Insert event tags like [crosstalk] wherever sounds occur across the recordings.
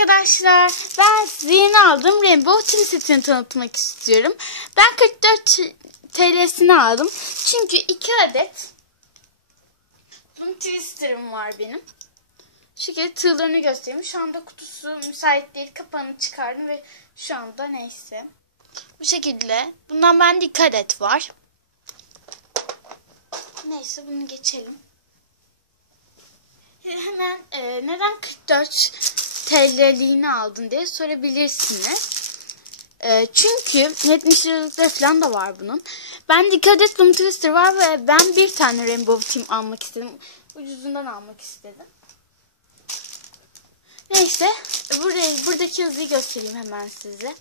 arkadaşlar. Ben size yeni aldığım Rainbow Team setini tanıtmak istiyorum. Ben 44 TL'sini aldım. Çünkü 2 adet Zoom Twister'ım var benim. Şu şekilde tığlarını göstereyim. Şu anda kutusu müsait değil. Kapağını çıkardım ve şu anda neyse. Bu şekilde. Bundan bende 2 adet var. Neyse bunu geçelim. [laughs] Hemen e, neden 44 TL'liğini aldın diye sorabilirsiniz. E, çünkü 70 liralıkları falan da var bunun. Ben dikkat Bloom Twister var ve ben bir tane Rainbow Team almak istedim. Ucuzundan almak istedim. Neyse buraya, buradaki yazıyı göstereyim hemen size.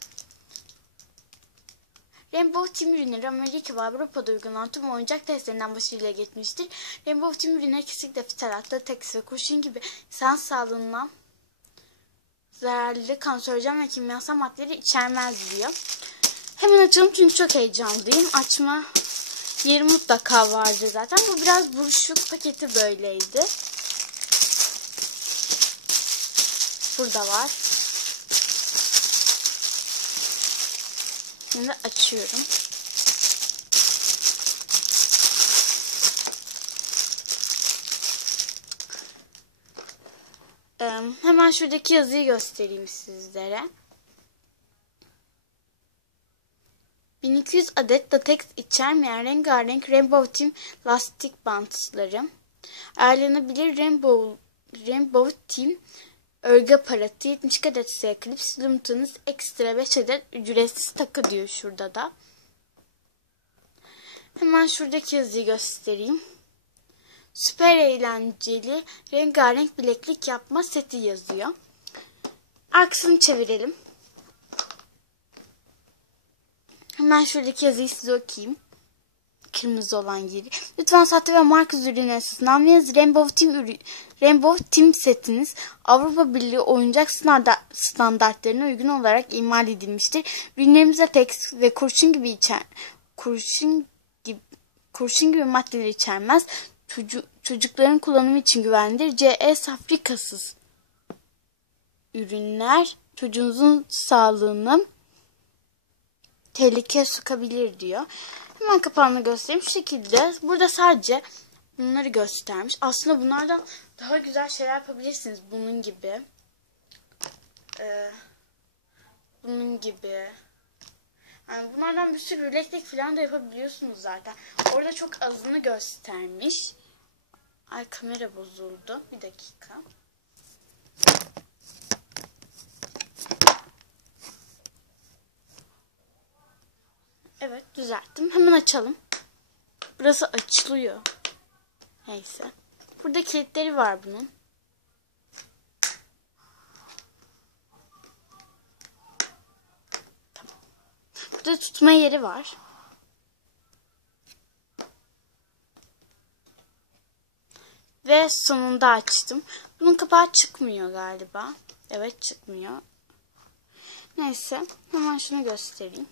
Rainbow Team ürünleri Amerika ve Avrupa'da uygulanan tüm oyuncak testlerinden başarıyla geçmiştir. Rainbow Team ürünleri kesinlikle fitalatta, teks ve kurşun gibi insan sağlığından zararlı kanserojen ve kimyasal maddeleri içermez diyor. Hemen açalım çünkü çok heyecanlıyım. Açma yeri mutlaka vardı zaten. Bu biraz buruşuk paketi böyleydi. Burada var. Şimdi açıyorum. Hemen şuradaki yazıyı göstereyim sizlere. 1200 adet latex içermeyen rengarenk Rainbow Team lastik bantları. Ayarlanabilir Rainbow, Rainbow Team örgü aparatı 70 adet ise klips limitanız ekstra 5 adet ücretsiz takı diyor şurada da. Hemen şuradaki yazıyı göstereyim. Süper eğlenceli rengarenk bileklik yapma seti yazıyor. Arkasını çevirelim. Hemen şuradaki yazıyı size okuyayım. Kırmızı olan yeri. Lütfen sahte ve marka ürünleri sınavlayınız. Rainbow Team ürün, Rainbow Team setiniz Avrupa Birliği oyuncak standartlarına uygun olarak imal edilmiştir. Ürünlerimize tekst ve kurşun gibi içer kurşun gibi kurşun gibi maddeler içermez. Çocuk, çocukların kullanımı için güvenlidir. CE safrikasız ürünler çocuğunuzun sağlığını tehlikeye sokabilir diyor. Hemen kapağını göstereyim. Şu şekilde burada sadece bunları göstermiş. Aslında bunlardan daha güzel şeyler yapabilirsiniz. Bunun gibi. Ee, bunun gibi. Yani bunlardan bir sürü bileklik falan da yapabiliyorsunuz zaten. Orada çok azını göstermiş. Ay kamera bozuldu. Bir dakika. Evet düzelttim. Hemen açalım. Burası açılıyor. Neyse. Burada kilitleri var bunun. Burada tutma yeri var. Ve sonunda açtım. Bunun kapağı çıkmıyor galiba. Evet çıkmıyor. Neyse. Hemen şunu göstereyim.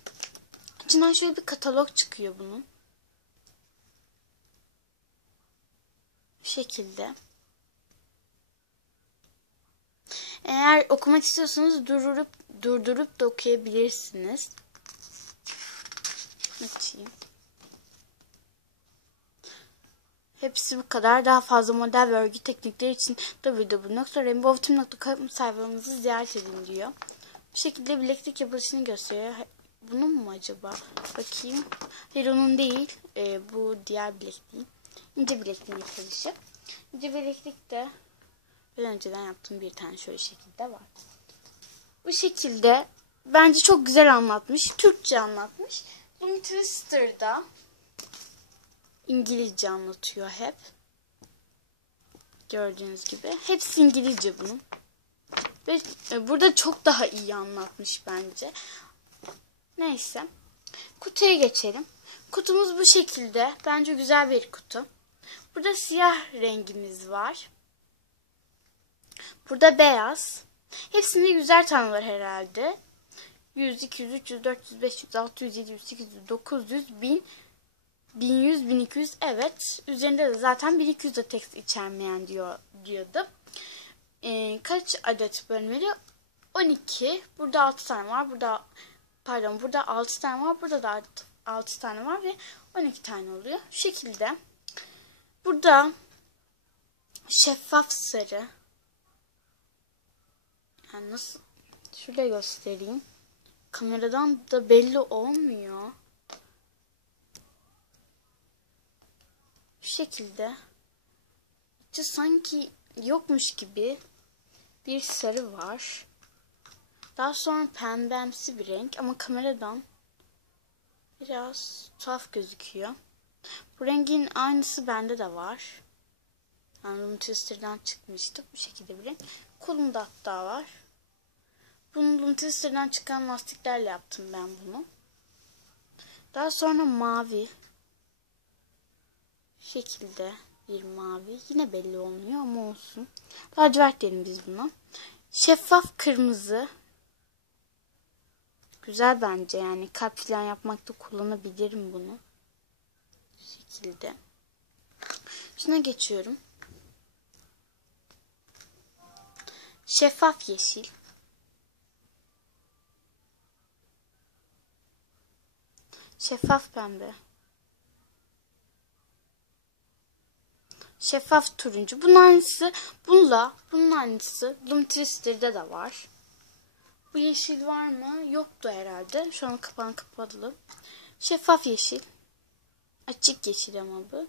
İçinden şöyle bir katalog çıkıyor bunun. Bu şekilde. Eğer okumak istiyorsanız durdurup durdurup da okuyabilirsiniz. Açayım. Hepsi bu kadar. Daha fazla model ve örgü teknikleri için www.rainbowteam.com sayfamızı ziyaret edin diyor. Bu şekilde bileklik yapılışını gösteriyor. Bunun mu acaba? Bakayım. Hayır onun değil. Ee, bu diğer bilekliğin. İnce bilekliğin yapılışı. İnce bileklik de ben önceden yaptığım bir tane şöyle şekilde var. Bu şekilde bence çok güzel anlatmış. Türkçe anlatmış. Bloom Twister'da İngilizce anlatıyor hep. Gördüğünüz gibi. Hepsi İngilizce bunun. Ve burada çok daha iyi anlatmış bence. Neyse. Kutuya geçelim. Kutumuz bu şekilde. Bence güzel bir kutu. Burada siyah rengimiz var. Burada beyaz. Hepsinde güzel tane var herhalde. 100, 200, 300, 400, 500, 600, 700, 800, 900, 1000, 1100, 1200. Evet. Üzerinde de zaten 1200 de tekst içermeyen diyor, diyordu. Ee, kaç adet bölmeli? 12. Burada 6 tane var. Burada pardon burada 6 tane var. Burada da 6 tane var ve 12 tane oluyor. Şu şekilde. Burada şeffaf sarı. Yani nasıl şöyle göstereyim. Kameradan da belli olmuyor. Şu şekilde. İşte sanki yokmuş gibi bir sarı var. Daha sonra pembemsi bir renk ama kameradan biraz tuhaf gözüküyor. Bu rengin aynısı bende de var. Yani Room Twister'dan çıkmıştı. Bu şekilde bir renk. Kolumda hatta var. Bunu Room Twister'dan çıkan lastiklerle yaptım ben bunu. Daha sonra mavi. Şekilde bir mavi. Yine belli olmuyor ama olsun. Lacivert diyelim biz buna. Şeffaf kırmızı. Güzel bence yani kalp falan yapmakta kullanabilirim bunu. Bu şekilde. Şuna geçiyorum. Şeffaf yeşil. Şeffaf pembe. Şeffaf turuncu. Bunun aynısı bununla bunun aynısı Doom Twister'da da var. Bu yeşil var mı? Yoktu herhalde. Şu an kapağını kapalı. Şeffaf yeşil. Açık yeşil ama bu.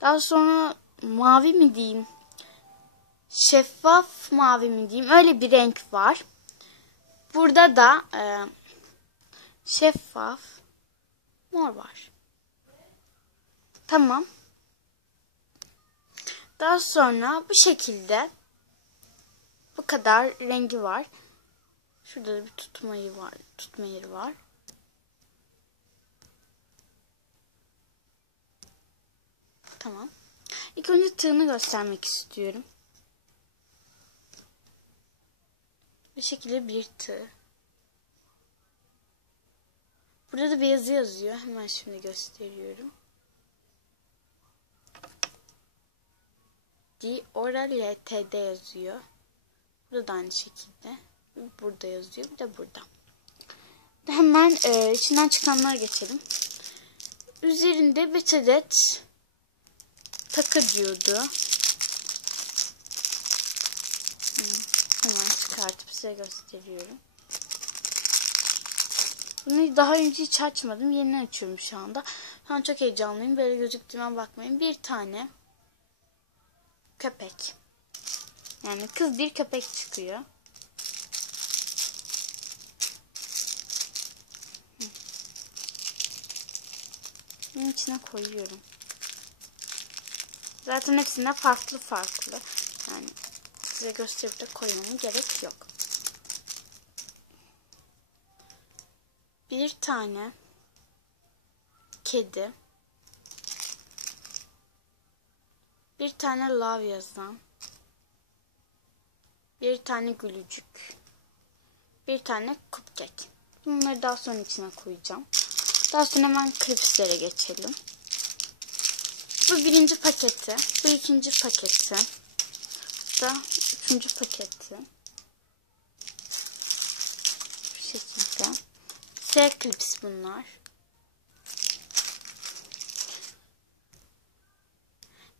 Daha sonra mavi mi diyeyim? Şeffaf mavi mi diyeyim? Öyle bir renk var. Burada da e, şeffaf mor var. Tamam. Daha sonra bu şekilde bu kadar rengi var. Şurada da bir tutma var. Tutma yeri var. Tamam. İlk önce tığını göstermek istiyorum. Bu şekilde bir tığ. Burada da bir yazı yazıyor. Hemen şimdi gösteriyorum. D oral LTD yazıyor. Burada da aynı şekilde. Burada yazıyor. Bir de burada. Hemen e, içinden çıkanlara geçelim. Üzerinde bir adet takı diyordu. Hemen çıkartıp size gösteriyorum. Bunu daha önce hiç açmadım. Yeni açıyorum şu anda. Şu an çok heyecanlıyım. Böyle gözüktüğüme bakmayın. Bir tane köpek. Yani kız bir köpek çıkıyor. Bunun içine koyuyorum. Zaten hepsinde farklı farklı. Yani size gösterip de koymama gerek yok. Bir tane kedi. Bir tane love yazan. Bir tane gülücük. Bir tane cupcake. Bunları daha sonra içine koyacağım. Daha sonra hemen klipslere geçelim. Bu birinci paketi. Bu ikinci paketi. Da üçüncü paketi. Bu şekilde. S klips bunlar.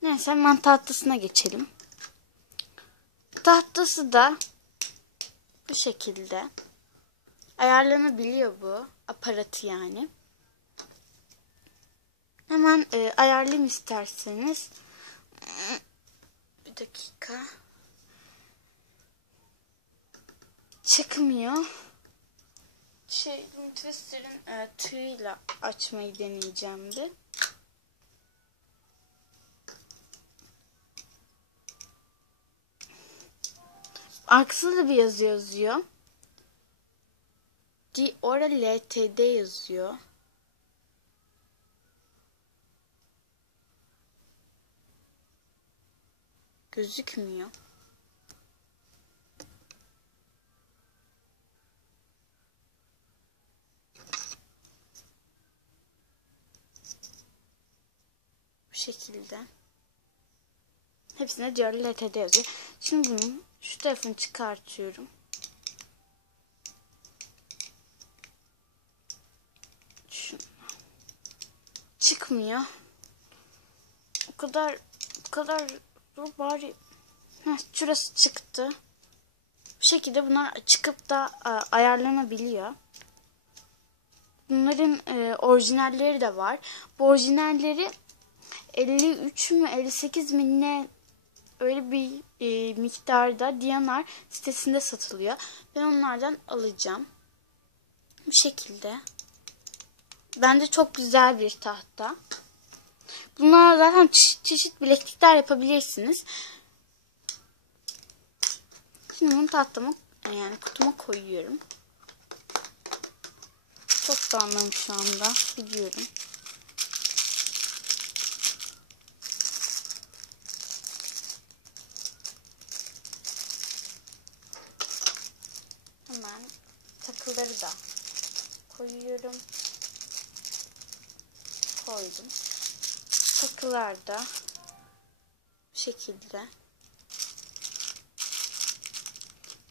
Neyse hemen tahtasına geçelim. Tahtası da bu şekilde. Ayarlanabiliyor bu. Aparatı yani. Hemen e, ayarlayayım isterseniz. Bir dakika. Çıkmıyor. Şey, Twister'ın e, tığıyla açmayı deneyeceğim bir. Arkasında da bir yazı yazıyor. D orada LTD yazıyor. Gözükmüyor. Şekilde. Hepsine diğer LTD yazıyor. Şimdi bunun Şu tarafını çıkartıyorum. Şunu. Çıkmıyor. O kadar o kadar dur bari. Heh, şurası çıktı. Bu şekilde bunlar çıkıp da e, ayarlanabiliyor. Bunların e, orijinalleri de var. Bu orijinalleri 53 mü 58 mi ne öyle bir e, miktarda Diyanar sitesinde satılıyor. Ben onlardan alacağım. Bu şekilde. Bence çok güzel bir tahta. Bunlar zaten çe- çeşit bileklikler yapabilirsiniz. Şimdi bunu tahtama yani kutuma koyuyorum. Çok da anladım şu anda. Biliyorum. Hemen takıları da koyuyorum. Koydum. Takılar da bu şekilde.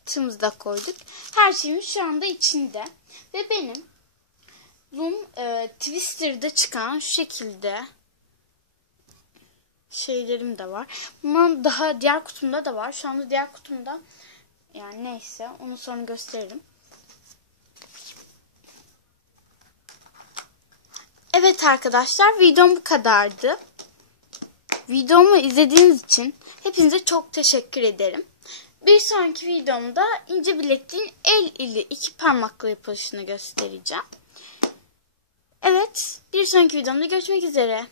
Tımızı da koyduk. Her şeyimiz şu anda içinde. Ve benim Zoom e, Twister'da çıkan şu şekilde şeylerim de var. Bundan daha diğer kutumda da var. Şu anda diğer kutumda yani neyse onu sonra gösteririm. Evet arkadaşlar videom bu kadardı. Videomu izlediğiniz için hepinize çok teşekkür ederim. Bir sonraki videomda ince bilekliğin el ile iki parmakla yapılışını göstereceğim. Evet bir sonraki videomda görüşmek üzere.